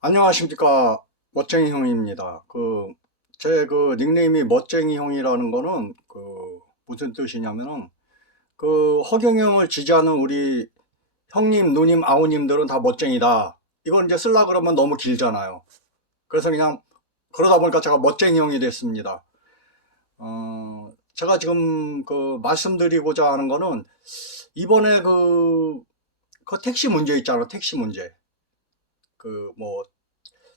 안녕하십니까. 멋쟁이 형입니다. 제 닉네임이 멋쟁이 형이라는 거는, 무슨 뜻이냐면은, 허경영을 지지하는 우리 형님, 누님, 아우님들은 다 멋쟁이다. 이걸 이제 쓰려 그러면 너무 길잖아요. 그래서 그냥, 그러다 보니까 제가 멋쟁이 형이 됐습니다. 제가 지금 말씀드리고자 하는 거는, 이번에 그 택시 문제 있잖아요. 택시 문제. 뭐,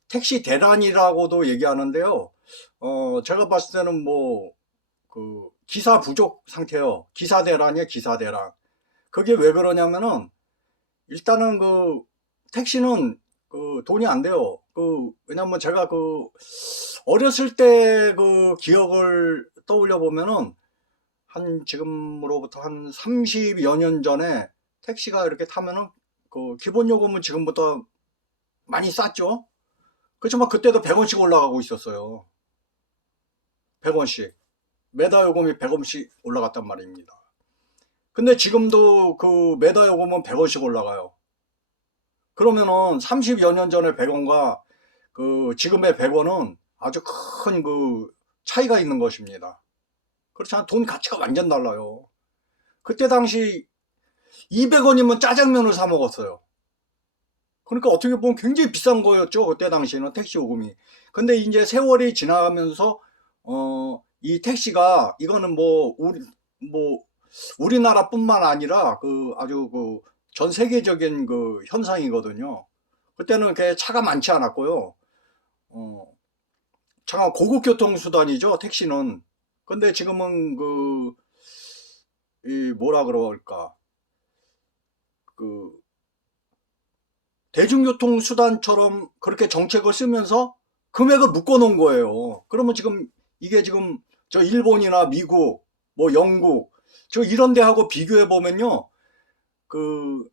택시 대란이라고도 얘기하는데요. 제가 봤을 때는 기사 부족 상태요. 기사 대란이에요, 기사 대란. 그게 왜 그러냐면은, 일단은 택시는 돈이 안 돼요. 왜냐면 제가 어렸을 때 기억을 떠올려 보면은, 지금으로부터 한 30여 년 전에 택시가 이렇게 타면은, 기본 요금은 지금부터 많이 쌌죠? 그렇지만 그때도 100원씩 올라가고 있었어요. 100원씩. 매달 요금이 100원씩 올라갔단 말입니다. 근데 지금도 매달 요금은 100원씩 올라가요. 그러면은 30여 년 전에 100원과 지금의 100원은 아주 큰 차이가 있는 것입니다. 그렇잖아요. 돈 가치가 완전 달라요. 그때 당시 200원이면 짜장면을 사 먹었어요. 그러니까 어떻게 보면 굉장히 비싼 거였죠. 그때 당시에는 택시 요금이. 근데 이제 세월이 지나가면서 이 택시가 이거는 뭐 우리나라뿐만 아니라 아주 전 세계적인 현상이거든요. 그때는 이렇게 차가 많지 않았고요. 어, 차가 고급 교통 수단이죠. 택시는. 근데 지금은 이 뭐라 그럴까? 그 대중교통 수단처럼 그렇게 정책을 쓰면서 금액을 묶어 놓은 거예요. 그러면 이게 지금 저 일본이나 미국, 뭐 영국, 저 이런 데하고 비교해 보면요. 그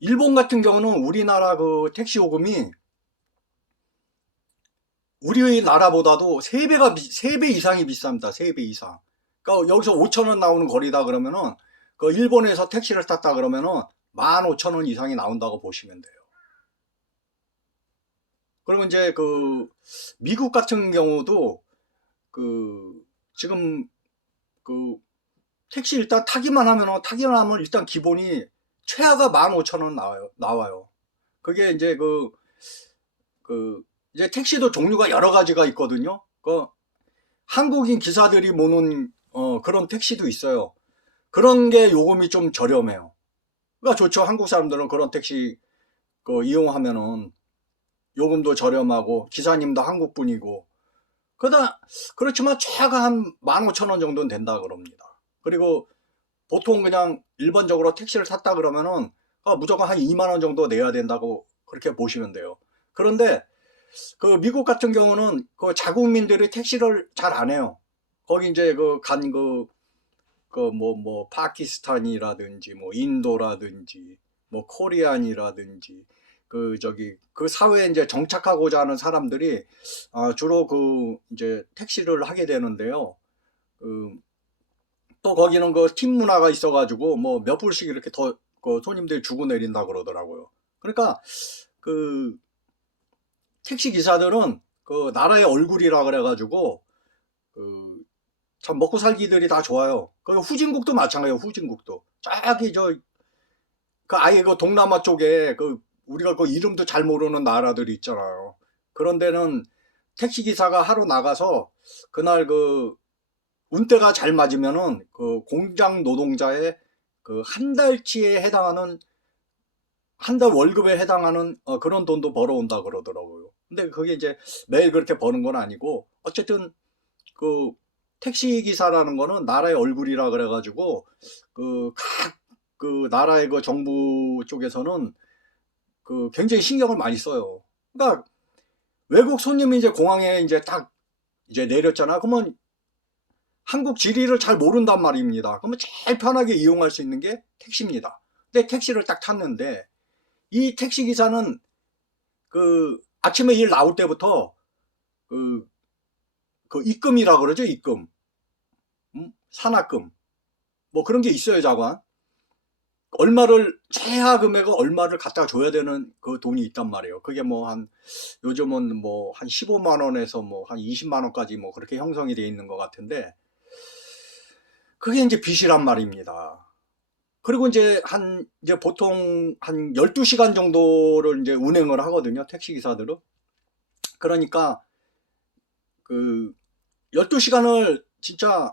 일본 같은 경우는 우리나라 택시 요금이 우리나라보다도 3배 이상이 비쌉니다. 3배 이상. 그러니까 여기서 5천 원 나오는 거리다 그러면은 일본에서 택시를 탔다 그러면은 15,000원 이상이 나온다고 보시면 돼요. 그러면 이제 미국 같은 경우도 지금 그 택시 일단 타기만 하면 일단 기본이 최하가 15,000원 나와요. 그게 이제 이제 택시도 종류가 여러 가지가 있거든요. 한국인 기사들이 모는 그런 택시도 있어요. 그런 게 요금이 좀 저렴해요. 그러니까 좋죠. 한국 사람들은 그런 택시 이용하면은 요금도 저렴하고 기사님도 한국 분이고 그러다 그렇지만 최하가 한 15,000원 정도는 된다 그럽니다. 그리고 보통 그냥 일반적으로 택시를 탔다 그러면은 무조건 한 2만 원 정도 내야 된다고 그렇게 보시면 돼요. 그런데 미국 같은 경우는 자국민들이 택시를 잘 안 해요. 거기 이제 파키스탄이라든지 뭐 인도라든지 뭐 코리안이라든지 그 사회에 이제 정착하고자 하는 사람들이 주로 이제 택시를 하게 되는데요. 그, 또 거기는 팀 문화가 있어가지고 뭐 몇 불씩 이렇게 더 손님들이 주고 내린다 그러더라고요. 그러니까 그 택시 기사들은 나라의 얼굴이라 그래가지고 참 먹고 살기들이 다 좋아요. 후진국도 마찬가지예요. 후진국도 저기 아예 동남아 쪽에 우리가 이름도 잘 모르는 나라들이 있잖아요. 그런 데는 택시 기사가 하루 나가서 그날 운때가 잘 맞으면은 공장 노동자의 한 달치에 해당하는 한 달 월급에 해당하는 그런 돈도 벌어온다 그러더라고요. 근데 그게 이제 매일 그렇게 버는 건 아니고 어쨌든 그 택시 기사라는 거는 나라의 얼굴이라 그래가지고 각 나라의 정부 쪽에서는 굉장히 신경을 많이 써요. 그러니까 외국 손님이 이제 공항에 이제 딱 이제 내렸잖아. 그러면 한국 지리를 잘 모른단 말입니다. 그러면 제일 편하게 이용할 수 있는 게 택시입니다. 근데 택시를 딱 탔는데 이 택시 기사는 아침에 일 나올 때부터 그, 입금이라 그러죠. 입금. 산악금. 뭐 그런 게 있어요, 자관. 얼마를, 최하 금액은 얼마를 갖다 줘야 되는 그 돈이 있단 말이에요. 그게 뭐 요즘은 뭐 한 15만 원에서 뭐 한 20만 원까지 뭐 그렇게 형성이 되어 있는 것 같은데, 그게 이제 빚이란 말입니다. 그리고 이제 보통 한 12시간 정도를 이제 운행을 하거든요, 택시기사들은. 그러니까 그 12시간을 진짜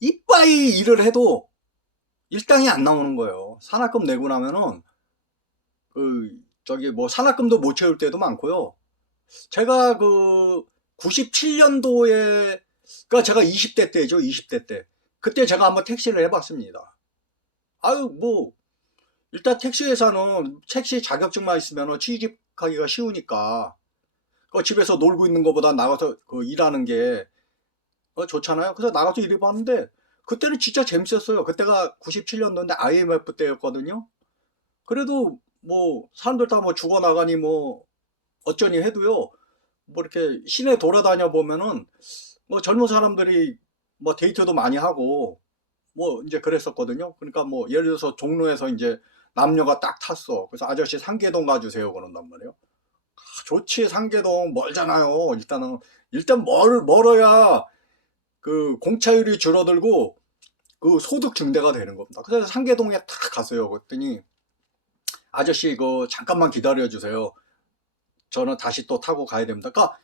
이빠이 일을 해도 일당이 안 나오는 거예요. 산악금 내고 나면은 저기 뭐 산악금도 못 채울 때도 많고요. 제가 97년도에, 그러니까 제가 20대 때죠, 20대 때. 그때 제가 한번 택시를 해봤습니다. 아유, 뭐, 일단 택시 회사는 택시 자격증만 있으면 취직하기가 쉬우니까, 집에서 놀고 있는 것보다 나가서 일하는 게 좋잖아요. 그래서 나가서 일해봤는데, 그때는 진짜 재밌었어요. 그때가 97년도인데 IMF 때였거든요. 그래도 뭐, 사람들 다 뭐 죽어나가니 뭐, 어쩌니 해도요, 뭐 이렇게 시내 돌아다녀 보면은 뭐 젊은 사람들이 뭐 데이트도 많이 하고 뭐 이제 그랬었거든요. 그러니까 뭐 예를 들어서 종로에서 이제 남녀가 딱 탔어. 그래서 아저씨 상계동 가주세요 그런단 말이에요. 좋지, 상계동 멀잖아요. 일단 멀어야 그 공차율이 줄어들고 그 소득 증대가 되는 겁니다. 그래서 상계동에 딱 갔어요. 그랬더니 아저씨 잠깐만 기다려 주세요. 저는 다시 또 타고 가야 됩니다. 그러니까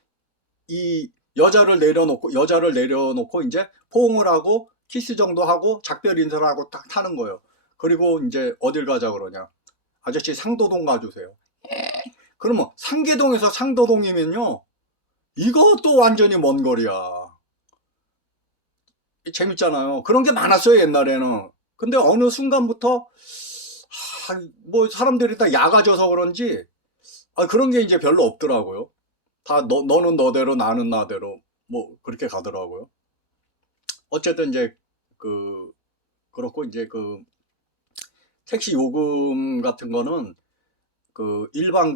이 여자를 내려놓고 이제 포옹을 하고 키스 정도 하고 작별 인사를 하고 딱 타는 거예요. 그리고 이제 어딜 가자 그러냐. 아저씨 상도동 가주세요. 그러면 상계동에서 상도동이면요, 이것도 완전히 먼 거리야. 재밌잖아요. 그런 게 많았어요, 옛날에는. 근데 어느 순간부터 뭐 사람들이 다 야가져서 그런지 그런 게 이제 별로 없더라고요. 다 너는 너대로 나는 나대로 뭐 그렇게 가더라고요. 어쨌든 이제 그렇고 이제 택시 요금 같은 거는 일반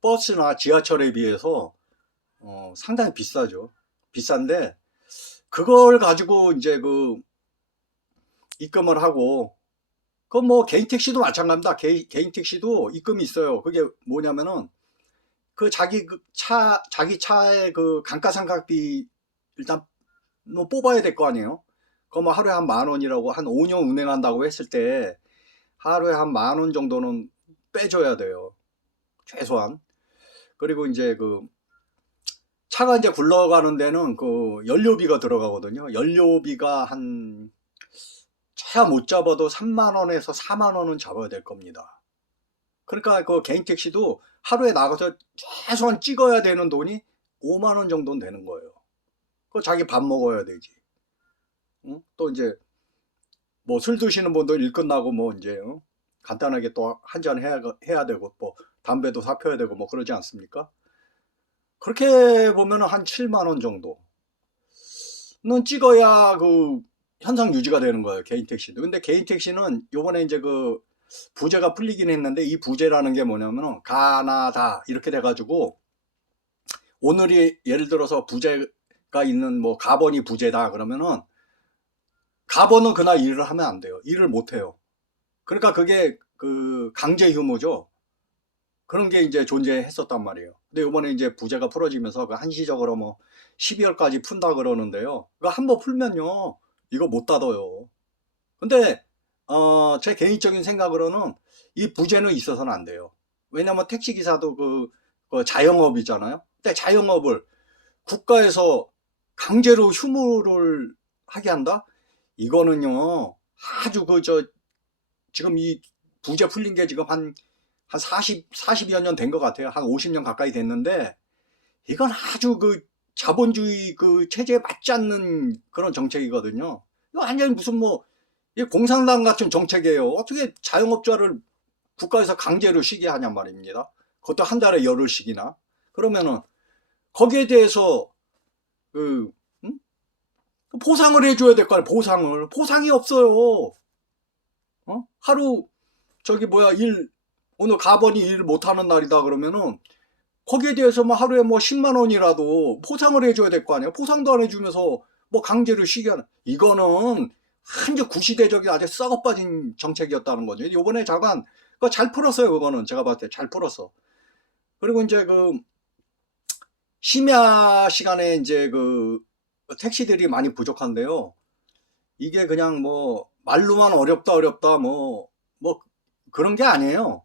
버스나 지하철에 비해서 상당히 비싸죠. 비싼데 그걸 가지고 이제 입금을 하고, 그건 뭐 개인 택시도 마찬가지입니다. 개인 택시도 입금이 있어요. 그게 뭐냐면은 자기 차의 감가상각비 일단 뭐 뽑아야 될 거 아니에요. 그거 뭐 하루에 한 10,000원이라고 한 5년 운행한다고 했을 때 하루에 한 10,000원 정도는 빼줘야 돼요. 최소한. 그리고 이제 차가 이제 굴러가는 데는 연료비가 들어가거든요. 연료비가 차야 못 잡아도 3만 원에서 4만 원은 잡아야 될 겁니다. 그러니까 개인 택시도 하루에 나가서 최소한 찍어야 되는 돈이 5만 원 정도는 되는 거예요. 자기 밥 먹어야 되지. 응? 또 이제 뭐 술 드시는 분들 일 끝나고 뭐 이제 간단하게 또 한 잔 해야 되고 뭐 담배도 사펴야 되고 뭐 그러지 않습니까? 그렇게 보면은 한 7만 원 정도는 찍어야 현상 유지가 되는 거예요, 개인 택시도. 근데 개인 택시는 요번에 이제 부제가 풀리긴 했는데, 이 부제라는 게 뭐냐면은 가나다 이렇게 돼가지고, 오늘이 예를 들어서 부제가 있는 뭐 가번이 부제다 그러면은 가번은 그날 일을 하면 안 돼요. 일을 못 해요. 그러니까 그게 강제 휴무죠. 그런 게 이제 존재했었단 말이에요. 근데 이번에 이제 부제가 풀어지면서 한시적으로 뭐 12월까지 푼다 그러는데요. 그거 한번 풀면요, 이거 못 닫아요. 근데 제 개인적인 생각으로는 이 부제는 있어서는 안 돼요. 왜냐면 택시기사도 자영업이잖아요. 근데 자영업을 국가에서 강제로 휴무를 하게 한다? 이거는요, 아주 지금 이 부제 풀린 게 지금 한 40여 년 된 것 같아요. 한 50년 가까이 됐는데, 이건 아주 자본주의 체제에 맞지 않는 그런 정책이거든요. 이거 완전히 무슨 뭐, 공산당 같은 정책이에요. 어떻게 자영업자를 국가에서 강제로 쉬게 하냔 말입니다. 그것도 한 달에 열흘씩이나. 그러면은, 거기에 대해서, 응? 보상을 해줘야 될 거 아니에요, 보상을. 보상이 없어요. 하루, 오늘 가번이 일 못하는 날이다 그러면은, 거기에 대해서 뭐 하루에 뭐 10만 원이라도 보상을 해줘야 될 거 아니에요. 보상도 안 해주면서 뭐 강제로 쉬게 하는. 이거는 완전 구시대적인 아주 썩어 빠진 정책이었다는 거죠. 요번에 장관 그거 잘 풀었어요. 그거는 제가 봤을 때 잘 풀었어. 그리고 이제 그 심야 시간에 이제 그 택시들이 많이 부족한데요. 이게 그냥 뭐 말로만 어렵다 뭐 그런 게 아니에요.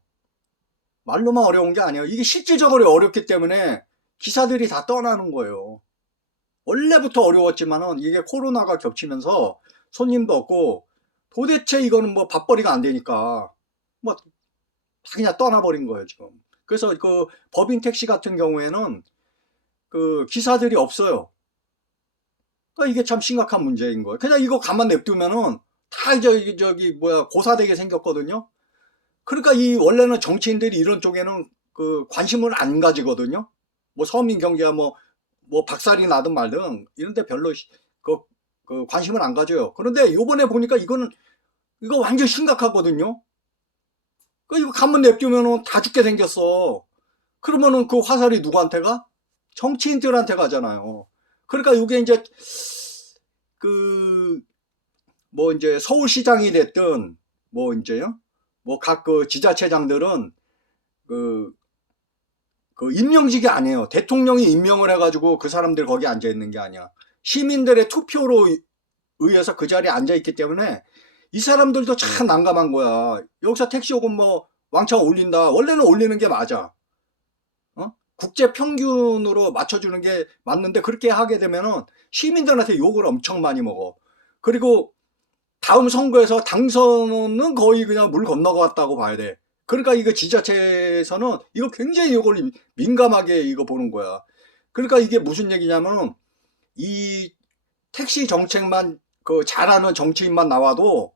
말로만 어려운 게 아니에요. 이게 실질적으로 어렵기 때문에 기사들이 다 떠나는 거예요. 원래부터 어려웠지만은 이게 코로나가 겹치면서 손님도 없고 도대체 이거는 뭐 밥벌이가 안 되니까 뭐 다 그냥 떠나버린 거예요, 지금. 그래서 그 법인 택시 같은 경우에는 그 기사들이 없어요. 그러니까 이게 참 심각한 문제인 거예요. 그냥 이거 가만 냅두면은 다 저기 뭐야 고사되게 생겼거든요. 그러니까 이 원래는 정치인들이 이런 쪽에는 그 관심을 안 가지거든요. 뭐 서민 경제야 뭐 박살이 나든 말든 이런데 별로 그, 그 관심을 안 가져요. 그런데 요번에 보니까 이거 완전 심각하거든요. 그 이거 가만 냅두면은 다 죽게 생겼어. 그러면은 그 화살이 누구한테 가? 정치인들한테 가잖아요. 그러니까 이게 이제 그 뭐 이제 서울시장이 됐든 뭐 이제요 뭐 각 그 지자체장들은 그, 그 임명직이 아니에요. 대통령이 임명을 해가지고 그 사람들 거기 앉아 있는 게 아니야. 시민들의 투표로 의해서 그 자리에 앉아 있기 때문에 이 사람들도 참 난감한 거야. 여기서 택시 요금 뭐 왕창 올린다. 원래는 올리는 게 맞아. 어? 국제 평균으로 맞춰주는 게 맞는데 그렇게 하게 되면은 시민들한테 욕을 엄청 많이 먹어. 그리고 다음 선거에서 당선은 거의 그냥 물 건너갔다고 봐야 돼. 그러니까 이거 지자체에서는 이거 굉장히 이걸 민감하게 이거 보는 거야. 그러니까 이게 무슨 얘기냐면은 이 택시 정책만 그 잘하는 정치인만 나와도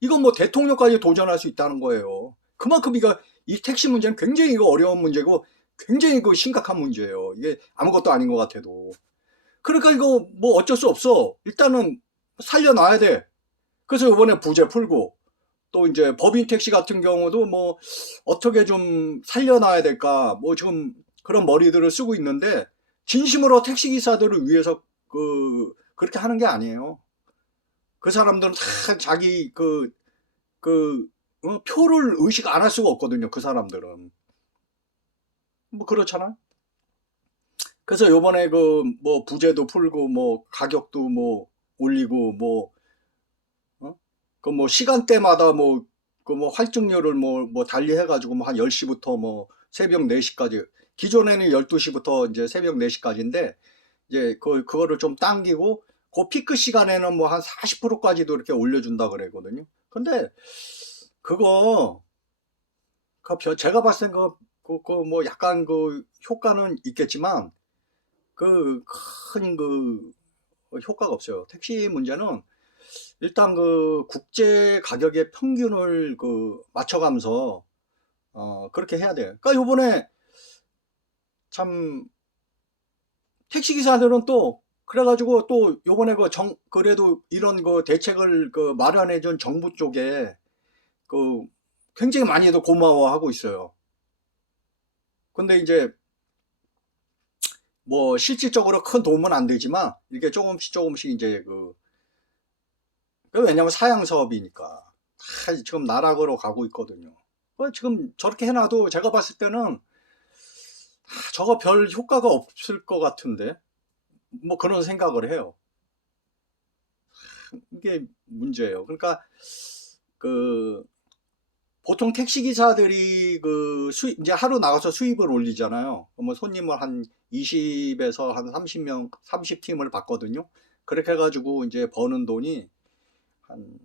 이건 뭐 대통령까지 도전할 수 있다는 거예요. 그만큼 이거 이 택시 문제는 굉장히 이거 어려운 문제고 굉장히 그 심각한 문제예요. 이게 아무것도 아닌 것 같아도. 그러니까 이거 뭐 어쩔 수 없어. 일단은 살려놔야 돼. 그래서 이번에 부재 풀고 또 이제 법인 택시 같은 경우도 뭐 어떻게 좀 살려놔야 될까 뭐 지금 그런 머리들을 쓰고 있는데 진심으로 택시 기사들을 위해서 그렇게 하는 게 아니에요. 그 사람들은 다 자기 표를 의식 안 할 수가 없거든요. 그 사람들은 뭐 그렇잖아. 그래서 요번에 그 뭐 부재도 풀고 뭐 가격도 뭐 올리고 뭐 그 뭐 시간대마다 뭐 그 뭐 활증률을 뭐 달리 해가지고 뭐 한 10시부터 뭐 새벽 4시까지 기존에는 12시부터 이제 새벽 4시까지인데 이제 그거를 좀 당기고 그 피크 시간에는 뭐 한 40%까지도 이렇게 올려준다 그러거든요. 근데 그거 제가 봤을 땐 뭐 약간 그 효과는 있겠지만 그 큰 효과가 없어요. 택시 문제는 일단 그 국제 가격의 평균을 맞춰가면서 그렇게 해야 돼요. 그러니까 요번에 참 택시 기사들은 또 그래가지고 또 요번에 그래도 이런 대책을 마련해 준 정부 쪽에 그 굉장히 많이도 고마워하고 있어요. 근데 이제 뭐 실질적으로 큰 도움은 안 되지만 이게 조금씩 이제 왜냐면 사양 사업이니까 다 지금 나락으로 가고 있거든요. 지금 저렇게 해놔도 제가 봤을 때는 저거 별 효과가 없을 것 같은데 뭐 그런 생각을 해요. 이게 문제예요. 그러니까 그 보통 택시 기사들이 이제 하루 나가서 수입을 올리잖아요. 그러면 손님을 한 20에서 한 30명, 30팀을 받거든요. 그렇게 해가지고 이제 버는 돈이 한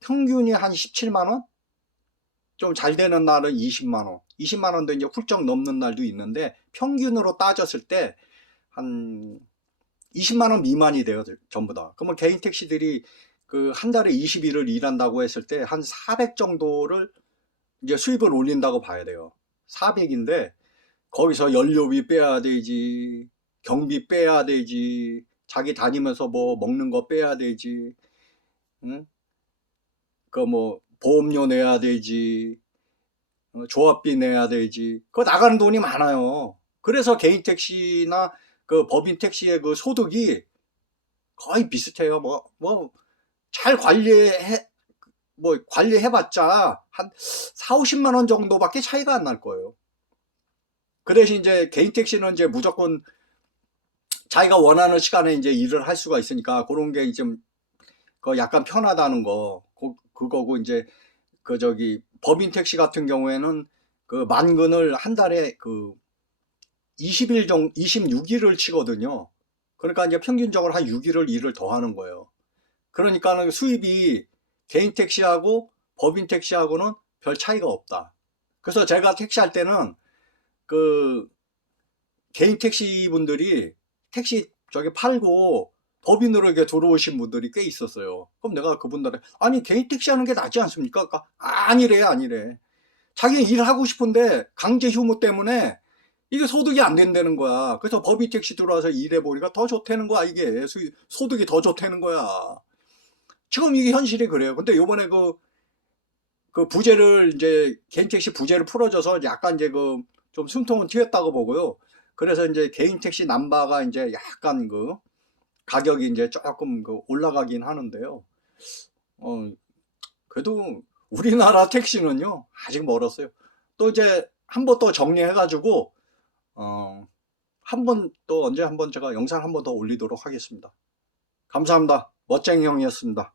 평균이 한 17만 원? 좀 잘 되는 날은 20만 원. 20만 원도 이제 훌쩍 넘는 날도 있는데 평균으로 따졌을 때 한 20만 원 미만이 돼요, 전부 다. 그러면 개인 택시들이 한 달에 20일을 일한다고 했을 때 한 400 정도를 이제 수입을 올린다고 봐야 돼요. 400인데 거기서 연료비 빼야 되지, 경비 빼야 되지, 자기 다니면서 뭐 먹는 거 빼야 되지, 응? 뭐 보험료 내야 되지, 조합비 내야 되지. 그거 나가는 돈이 많아요. 그래서 개인 택시나 법인 택시의 소득이 거의 비슷해요. 잘 관리해봤자 한 4, 50만 원 정도밖에 차이가 안 날 거예요. 그 대신 이제 개인 택시는 이제 무조건 자기가 원하는 시간에 이제 일을 할 수가 있으니까 그런 게 좀 약간 편하다는 그거고, 이제 법인 택시 같은 경우에는 그 만근을 한 달에 26일을 치거든요. 그러니까 이제 평균적으로 한 6일을 일을 더 하는 거예요. 그러니까는 수입이 개인 택시하고 법인 택시하고는 별 차이가 없다. 그래서 제가 택시할 때는 그 개인 택시 분들이 택시 팔고 법인으로 이렇게 들어오신 분들이 꽤 있었어요. 그럼 내가 그분들한테, 아니 개인 택시 하는 게 낫지 않습니까? 그러니까 아니래. 자기는 일하고 싶은데 강제 휴무 때문에 이게 소득이 안 된다는 거야. 그래서 법인 택시 들어와서 일해 보니까 더 좋다는 거야. 이게 소득이 더 좋다는 거야. 지금 이게 현실이 그래요. 근데 요번에 그 부재를 이제 개인 택시 부재를 풀어줘서 약간 이제 좀 숨통은 튀었다고 보고요. 그래서 이제 개인 택시 남바가 이제 약간 가격이 이제 조금 올라가긴 하는데요. 어, 그래도 우리나라 택시는요, 아직 멀었어요. 또 이제 한 번 또 정리해가지고, 한 번 또 언제 한번 제가 영상 한 번 더 올리도록 하겠습니다. 감사합니다. 멋쟁이 형이었습니다.